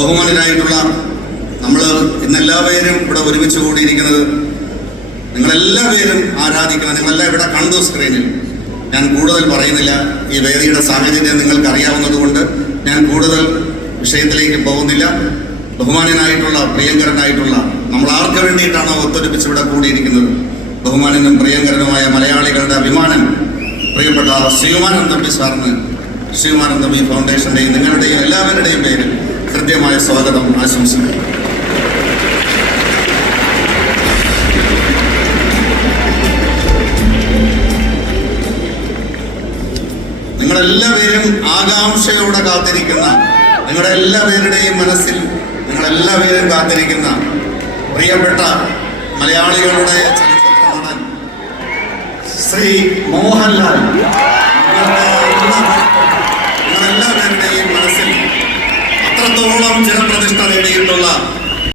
ബഹുമാനരായിട്ടുള്ള നമ്മൾ ഇന്നെല്ലാവരും ഇവിടെ ഒരുമിച്ച് കൂടിയിരിക്കുന്നത് നിങ്ങളെല്ലാവരും ആരാധിക്കണം. നിങ്ങളെല്ലാം ഇവിടെ കണ്ടു സ്ക്രീനിൽ. ഞാൻ കൂടുതൽ പറയുന്നില്ല. ഈ വേദിയുടെ സാഹചര്യം നിങ്ങൾക്ക് അറിയാവുന്നതുകൊണ്ട് ഞാൻ കൂടുതൽ വിഷയത്തിലേക്ക് പോകുന്നില്ല. ബഹുമാനനായിട്ടുള്ള പ്രിയങ്കരനായിട്ടുള്ള നമ്മൾ ആർക്ക് വേണ്ടിയിട്ടാണോ ഒത്തൊരുമിച്ച് ഇവിടെ കൂടിയിരിക്കുന്നത്, ബഹുമാനനും പ്രിയങ്കരനുമായ മലയാളികളുടെ അഭിമാനം പ്രിയപ്പെട്ട ശ്രീകുമാരൻ തമ്പി സാറിന് ശ്രീകുമാരൻ തമ്പി ഫൗണ്ടേഷൻ്റെയും നിങ്ങളുടെയും എല്ലാവരുടെയും പേരിൽ കൃത്യമായ സ്വാഗതം ആശംസിക്കുന്നു. നിങ്ങളെല്ലാവരും ആകാംക്ഷയോടെ കാത്തിരിക്കുന്ന, നിങ്ങളുടെ എല്ലാവരുടെയും മനസ്സിൽ നിങ്ങളെല്ലാവരും കാത്തിരിക്കുന്ന പ്രിയപ്പെട്ട മലയാളികളുടെ ചലച്ചിത്ര നടൻ ശ്രീ മോഹൻലാൽ, നിങ്ങളെല്ലാവരുടെയും മനസ്സിൽ അത്രത്തോളം ചിരപ്രതിഷ്ഠ നേടിയിട്ടുള്ള